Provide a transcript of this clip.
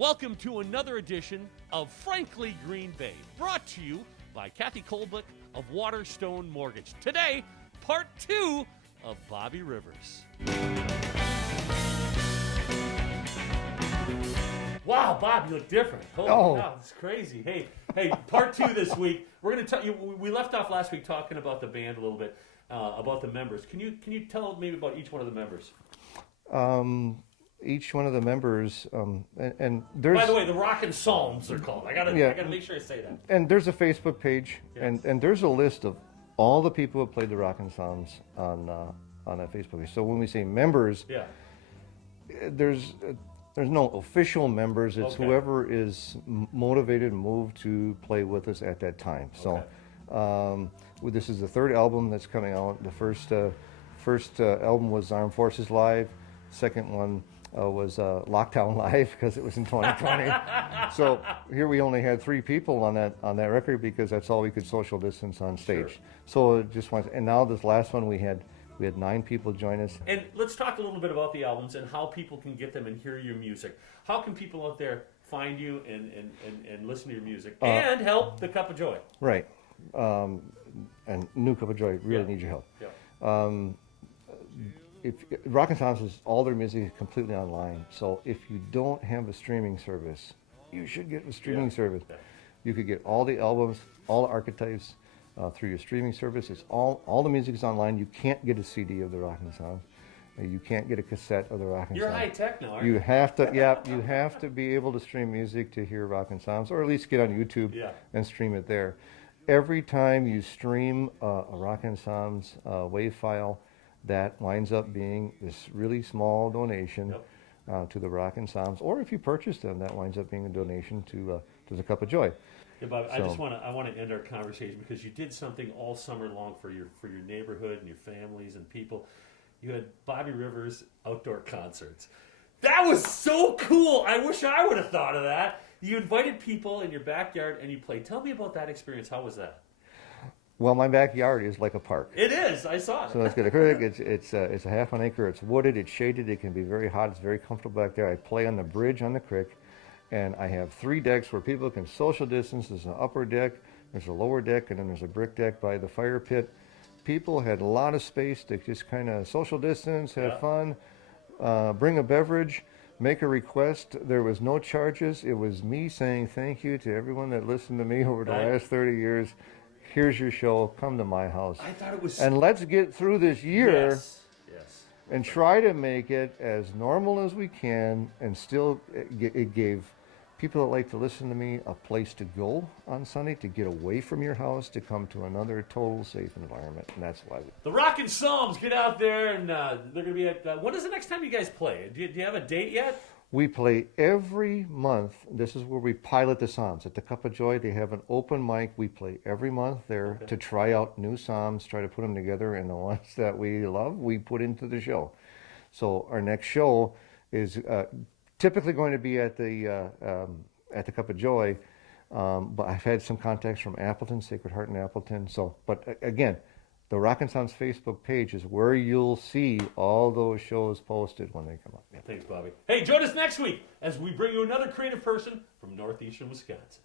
Welcome to another edition of Frankly Green Bay, brought to you by Kathy Colbeck of Waterstone Mortgage. Today, part 2 of Bobby Rivers. Wow, Bob, you look different. Holy cow, it's crazy. Hey, part 2 this week. We're going to tell you. We left off last week talking about the band a little bit, about the members. Can you tell maybe about each one of the members? Each one of the members, and there's. By the way, the Rockin' Psalms they're called. I gotta make sure I say that. And there's a Facebook page, Yes. and there's a list of all the people who played the Rockin' Psalms on that Facebook page. So when we say members, there's no official members. It's Okay. whoever is motivated and moved to play with us at that time. So this is the third album that's coming out. The first album was Armed Forces Live. Second one was Lockdown Live because it was in 2020. So here we only had 3 people on that record because that's all we could social distance on stage. Sure. So it just went, and now this last one we had 9 people join us. And let's talk a little bit about the albums and how people can get them and hear your music. How can people out there find you and listen to your music and help the Cup of Joy? Right. And New Cup of Joy really needs your help. Yeah. If Rockin' Psalms is all their music is completely online. So if you don't have a streaming service, you should get a streaming service. Yeah. You could get all the albums, all the archetypes through your streaming service. It's all the music is online. You can't get a CD of the Rockin' Psalms. You can't get a cassette of the Rockin' Psalms. You're high tech now, aren't you? You have to be able to stream music to hear Rockin' Psalms, or at least get on YouTube and stream it there. Every time you stream a Rockin' Psalms WAV file, that winds up being this really small donation to the Rockin' Psalms, or if you purchase them, that winds up being a donation to the Cup of Joy. Yeah, Bob, So- I want to end our conversation because you did something all summer long for your neighborhood and your families and people. You had Bobby Rivers outdoor concerts. That was so cool. I wish I would have thought of that. You invited people in your backyard and you played. Tell me about that experience. How was that? Well, my backyard is like a park. It is. I saw it. So it's got a creek. It's a half an acre. It's wooded. It's shaded. It can be very hot. It's very comfortable back there. I play on the bridge on the creek, and I have 3 decks where people can social distance. There's an upper deck, there's a lower deck, and then there's a brick deck by the fire pit. People had a lot of space to just kind of social distance, have fun, bring a beverage, make a request. There was no charges. It was me saying thank you to everyone that listened to me over the last 30 years. Here's your show. Come to my house. I thought it was. And let's get through this year Yes. and try to make it as normal as we can, and still it gave people that like to listen to me a place to go on Sunday, to get away from your house, to come to another total safe environment. And that's why The Rockin' Psalms, get out there, and they're going to be at. When is the next time you guys play? Do you have a date yet? we play every month. This is where we pilot the Psalms. At the Cup of Joy, they have an open mic. We play every month there to try out new Psalms, try to put them together, and the ones that we love, we put into the show. So our next show is typically going to be at the Cup of Joy, but I've had some contacts from Appleton, Sacred Heart in Appleton. So, but again, the Rockin' Psalms Facebook page is where you'll see all those shows posted when they come up. Thanks, Bobby. Hey, join us next week as we bring you another creative person from northeastern Wisconsin.